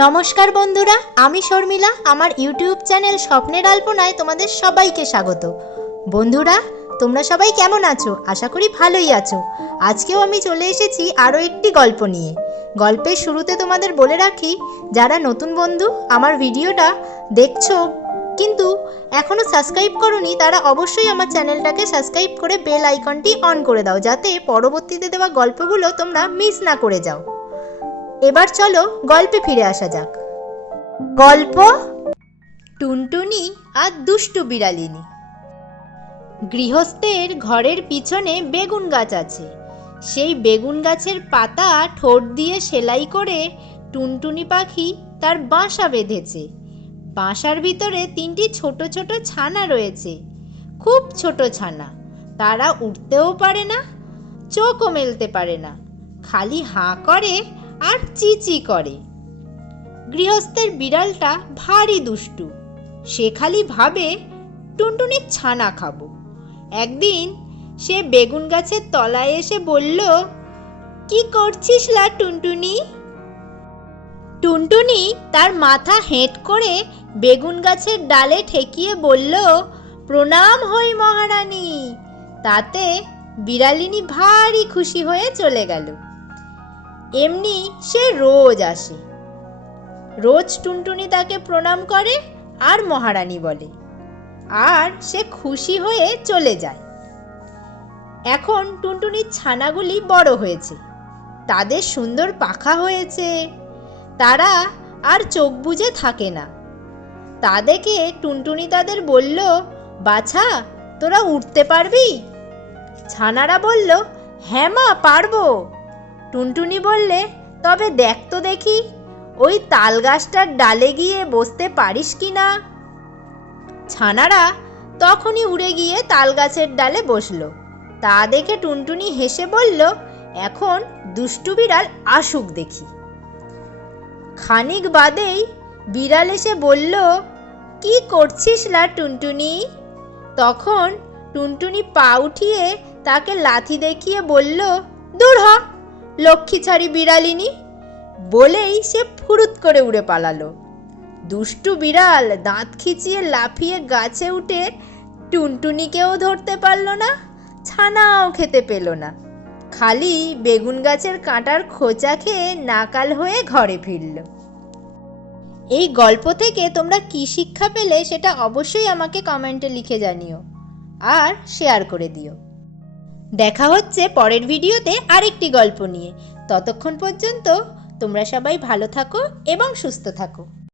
নমস্কার বন্ধুরা, আমি শর্মিলা। আমার ইউটিউব চ্যানেল স্বপ্নের আলপনায় তোমাদের সবাইকে স্বাগত। বন্ধুরা, তোমরা সবাই কেমন আছো? আশা করি ভালোই আছো। আজকেও আমি চলে এসেছি আরও একটি গল্প নিয়ে। গল্পের শুরুতে তোমাদের বলে রাখি, যারা নতুন বন্ধু আমার ভিডিওটা দেখছো কিন্তু এখনও সাবস্ক্রাইব করোনি, তারা অবশ্যই আমার চ্যানেলটাকে সাবস্ক্রাইব করে বেল আইকনটি অন করে দাও, যাতে পরবর্তীতে দেওয়া গল্পগুলো তোমরা মিস না করে যাও। এবার চলো গল্পে ফিরে আসা যাক। গল্প টুনটুনি আর দুষ্টু বিড়ালিনী। গৃহস্থের ঘরের পিছনে বেগুন গাছ আছে। সেই বেগুন গাছের পাতা ঠোঁট দিয়ে সেলাই করে টুনটুনি পাখি তার বাসা বেঁধেছে। বাসার ভিতরে 3টি ছোট ছোট ছানা রয়েছে, খুব ছোট ছানা। তারা উঠতেও পারে না, চোখও মেলতে পারে না, খালি হাঁ করে আর চিচি করে। গৃহস্থের বিড়ালটা ভারী দুষ্টু। সে খালি ভাবে টুনটুনির ছানা খাবো। একদিন সে বেগুন গাছের তলায় এসে বলল, কি করছিস লা টুনটুনি? টুনটুনি তার মাথা হেঁট করে বেগুন গাছের ডালে ঠেকিয়ে বলল, প্রণাম হই মহারানী। তাতে বিড়ালিনী ভারী খুশি হয়ে চলে গেল। এমনি সে রোজ আসে, রোজ টুনটুনি তাকে প্রণাম করে আর মহারানী বলে, আর সে খুশি হয়ে চলে যায়। এখন টুনটুনির ছানাগুলি বড় হয়েছে, তাদের সুন্দর পাখা হয়েছে, তারা আর চোখ বুজে থাকে না। তা দেখে টুনটুনি তাদের বলল, বাছা, তোরা উঠতে পারবি? ছানারা বলল, হ্যাঁ মা, পারবো। টুনটুনি বললে, তবে দেখ তো দেখি, ওই তাল গাছটার ডালে গিয়ে বসতে পারিস কি না। ছানারা তখনই উড়ে গিয়ে তাল গাছের ডালে বসলো। তা দেখে টুনটুনি হেসে বলল, এখন দুষ্টু বিড়াল আসুক দেখি। খানিক বাদেই বিড়াল এসে বলল, কি করছিস লা টুনটুনি? তখন টুনটুনি পা উঠিয়ে তাকে লাথি দেখিয়ে বলল, দূর হ লক্ষ্মীছাড়ি বিড়ালিনী। বলেই সে ফুরুত করে উড়ে পালালো। দুষ্টু বিড়াল দাঁত খিচিয়ে লাফিয়ে গাছে উঠে টুনটুনিকেও ধরতে পারল না, ছানাও খেতে পেল না, খালি বেগুন গাছের কাঁটার খোঁচা খেয়ে নাকাল হয়ে ঘরে ফিরল। এই গল্প থেকে তোমরা কি শিক্ষা পেলে সেটা অবশ্যই আমাকে কমেন্টে লিখে জানিও আর শেয়ার করে দিও। দেখা হচ্ছে পরের ভিডিওতে আরেকটি গল্প নিয়ে। ততক্ষণ পর্যন্ত তোমরা সবাই ভালো থাকো এবং সুস্থ থাকো।